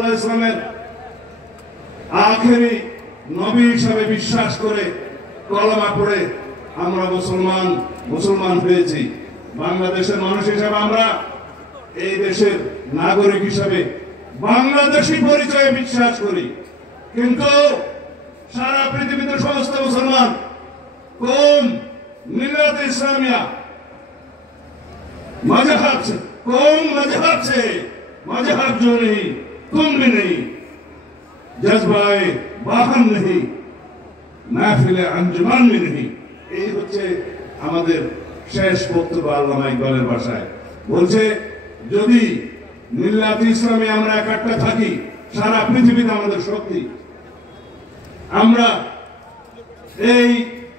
সাল্লাল্লাহু আলাইহি ওয়াসাল্লামের আখেরি নবী হিসাবে বিশ্বাস করে কলেমা পড়ে আমরা মুসলমান হয়েছি। বাংলাদেশের মানুষ হিসাবে আমরা এই দেশের নাগরিক হিসাবে বাংলাদেশি পরিচয়ে বিশ্বাস করি। কিন্তু সারা পৃথিবীতে সমস্ত মুসলমান কৌম मिल्लत इस्लामिया मजहब से कौम मजहब से मजहब जो नहीं तुम भी नहीं जज्बाए वाहन नहीं महफिले अंजुमान भी नहीं। এই হচ্ছে আমাদের শেষ বক্তব্য আল্লামা ইকবালের ভাষায় বলছে, যদি মিল্লাত ইসলামে আমরা একটা থাকি সারা পৃথিবীতে আমাদের শক্তি। আমরা এই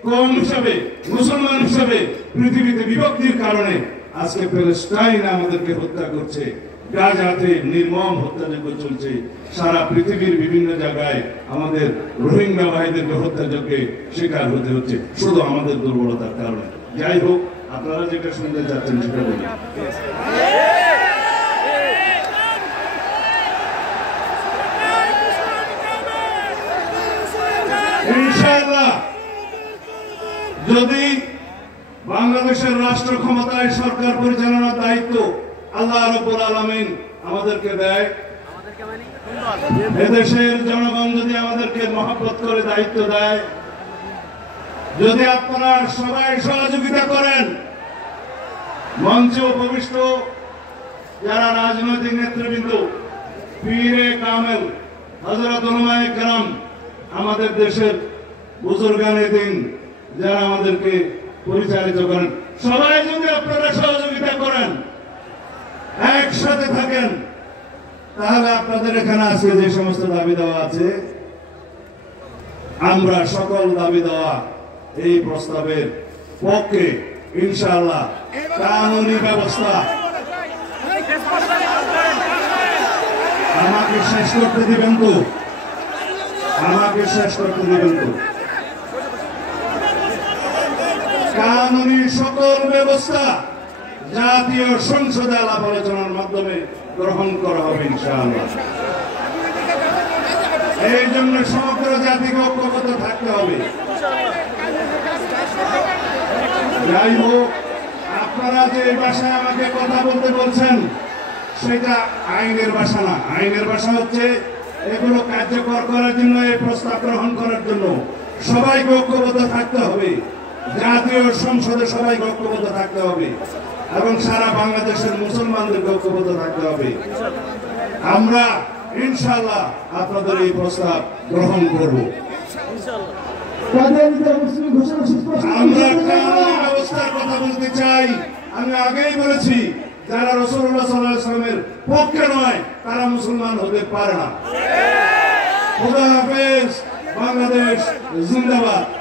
কম হিসাবে মুসলমান হিসাবে পৃথিবীতে বিভক্তির কারণে আজকে প্যালেস্টাইন আমাদেরকে হত্যা করছে, গাজাতে নির্মম হত্যাযজ্ঞ চলছে, সারা পৃথিবীর বিভিন্ন জায়গায় আমাদের রোহিঙ্গা ভাইদেরকে হত্যাযজ্ঞে শিকার হতে হচ্ছে শুধু আমাদের দুর্বলতার কারণে। যাই হোক, আপনারা যেটা শুনতে যাচ্ছেন সেটা বলি। ইনশাআল্লাহ যদি বাংলাদেশের রাষ্ট্র ক্ষমতায় সরকার পরিচালনার দায়িত্ব আল্লাহ রাব্বুল আলামিন আমাদেরকে দেয়, এদেশের জনগণ যদি আমাদেরকে মহব্বত করে দায়িত্ব দেয়, যদি আপনারা সবাই সহযোগিতা করেন, মঞ্চে উপবিষ্ট যারা রাজনৈতিক নেতৃবৃন্দ, পীরে কামেল, হযরত উলামায়ে কেরাম, আমাদের দেশের বুজুর্গানে দিন যারা আমাদেরকে পরিচালিত করেন, সবাই যদি আপনারা সহযোগিতা করেন, একসাথে থাকেন, তাহলে আপনাদের এখানে আজকে যে সমস্ত দাবি দেওয়া আছে, আমরা সকল দাবি দেওয়া এই প্রস্তাবের পক্ষে ইনশাআল্লাহ। কানুনি ব্যবস্থা আমাকে শেষ করতে দিবেন তো, আমাকে শেষ করতে দিবেন তো। কানুনি সকল ব্যবস্থা জাতীয় সংসদে আলাপ আলোচনার মাধ্যমে গ্রহণ করা হবে ইনশাআল্লাহ। এই জন্য সমগ্র জাতিকে ঐক্যবদ্ধ থাকতে হবে। যাই হোক, আপনারা যে ভাষায় আমাকে কথা বলতে বলছেন সেটা আইনের ভাষা না। আইনের ভাষা হচ্ছে এগুলো কার্যকর করার জন্য, এই প্রস্তাব গ্রহণ করার জন্য সবাইকে ঐক্যবদ্ধ থাকতে হবে, জাতীয় সংসদে সবাইকে ঐক্যবদ্ধ থাকতে হবে এবং সারা বাংলাদেশের মুসলমানদেরকে ঐক্যবদ্ধ থাকতে হবে। আমরা ইনশাআল্লাহ আপনাদের এই প্রস্তাব গ্রহণ করব। আমরা কানুনি ব্যবস্থার কথা বলতে চাই। আমি আগেই বলেছি, যারা রাসূলুল্লাহ সাল্লাল্লাহু আলাইহি ওয়াসাল্লামের পক্ষে নয় তারা মুসলমান হতে পারে না। খোদা হাফেজ। বাংলাদেশ জিন্দাবাদ।